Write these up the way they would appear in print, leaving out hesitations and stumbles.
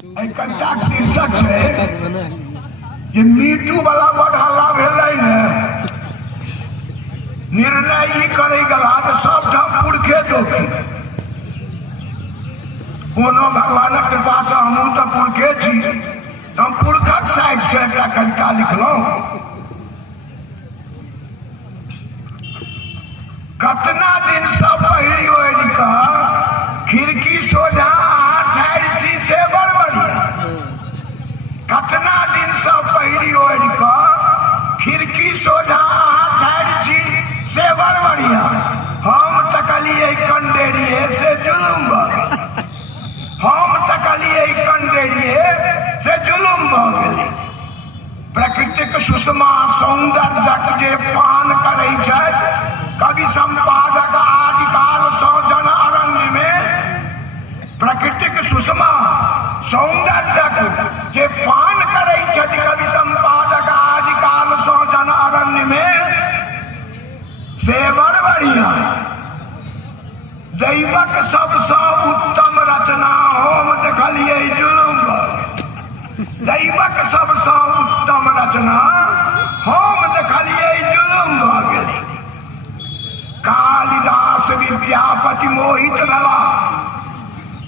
कविता शीर्षक है जे मीटू वाला बड़ हल्ला भेलै ने निर्णय ई करे गला जे सबठाम पुरखे डोकी कोनो भगवानक कृपा से हमहूँ तो पुरखे छी हम पुरखक साइड से एकटा कविता लिखलहुँ। कतना दिन सब पहिरी ओढ़ि कऽ खिड़की सोझा ठाढ़ि छी से बड़ बढ़िया। कतना दिन सब पहिरी ओढ़ि कऽ खिड़की सोझा ठाढ़ि छी से बड़ बढ़िया। हम तकलिए कंडेरिए से जुलुम भऽ गेल। हम तकलिए कंडेरिए से जुलुम भऽ गेल। प्रकृतिक सुषमा सौंदर्यक जे पान करै छथि कवि संपादक आदिकाल सँ जन अरण्य में प्रकृतिक सुषमा सौंदर्यक जे पान करै छथि कवि संपादक आदिकाल सँ जन अरण्य में से बड़ बढ़िया। दैवक सबसँ उत्तम रचना हम देखलिए जुलुम भऽ गेल। दैवक सबसँ उत्तम रचना हम देखलिए जुलुम भऽ गेल। कालिदास विद्यापति मोहित भेला।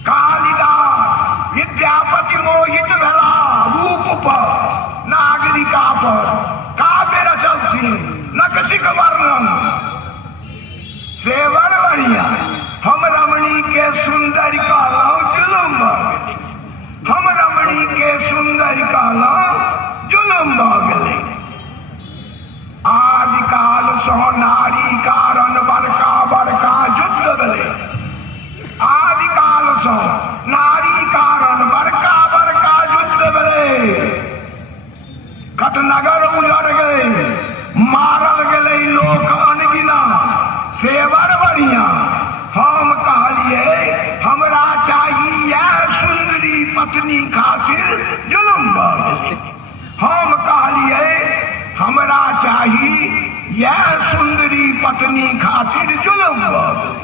कालिदास विद्यापति मोहित भेला रूप पर नागरिका पर काव्य रचलथिन नकशिक वर्णन से बड़ बढ़िया। हम रमणी के सुंदर कहलहुँ जुलुम भऽ गेलै। हम रमणी के सुंदर कहलहुँ जुलुम भऽ गेलै। आदिकाल सँ नारी कारण बड़का बड़का युद्ध भेलै। आदिकाल सँ नारी कारण बड़का बड़का युद्ध भेलै। कटनगर उजड़ गेलै मारल गेलै लोक अनगिना से बड़ बढ़िया। हम कहलिए हमरा चाही यह सुंदरी पत्नी खातिर जुलुम भऽ गेलै। हम कहलिए हमरा चाही यह सुंदरी पत्नी खातिर जुलुम भऽ गेलै।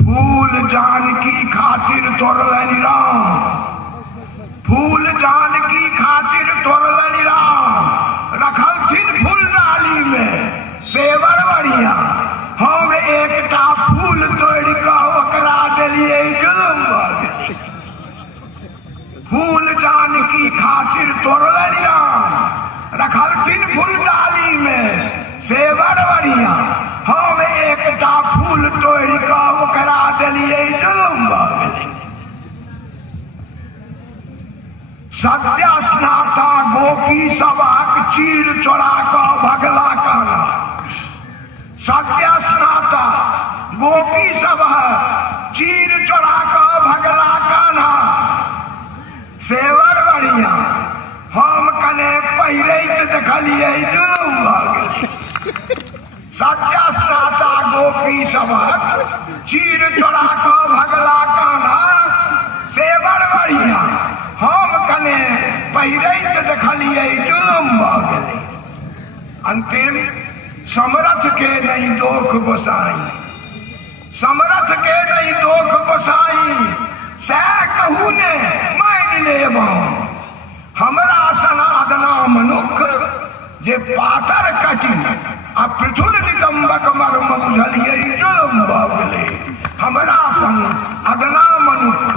फूल जानकी खातिर तोड़लनि राम। फूल जानकी खातिर तोड़लनि राम रखलथिन फूल डाली में से बड़ बढ़िया। हम एकटा फूल तोड़ि कऽ ओकरा देलिए जुलुम भऽ गेलै। फूल जानकी खातिर तोड़लनि राम रखलथिन फूल डाली में से बड़ बढ़िया। हम एकटा फूल तोड़ि कऽ ओकरा देलिए जुलुम भऽ गेलै। सत्य स्नाता गोपी सभक चीर चोरा कऽ भगला काना। सत्य स्नाता गोपी सभक चीर चोरा कऽ भगला काना से बड़ बढ़िया। हम कने पहिरैत देखलिए जुलुम भऽ गेलै। सत्य स्नाता गोपी सभक चीर चोरा कऽ भगला काना से बड़ बढ़िया। हम कने पहिरैत देखलिए जुलुम भऽ गेलै। अंतिम समरथ के नहीं दोख गोसाई। समरथ के नहीं दोख गोसाई सह कहू ने मान लेबहुँ। हमरा सन अदना मनुख जे पातर कटि आ पृथुल नितंबक मर्म बुझलिए जुलुम भऽ गेलै। हमरा सन अदना मनुख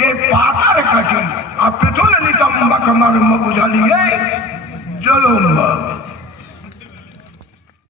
जे पातर कटि आ पृथुल नितंबक मर्म बुझलिए जुलुम भऽ गेलै।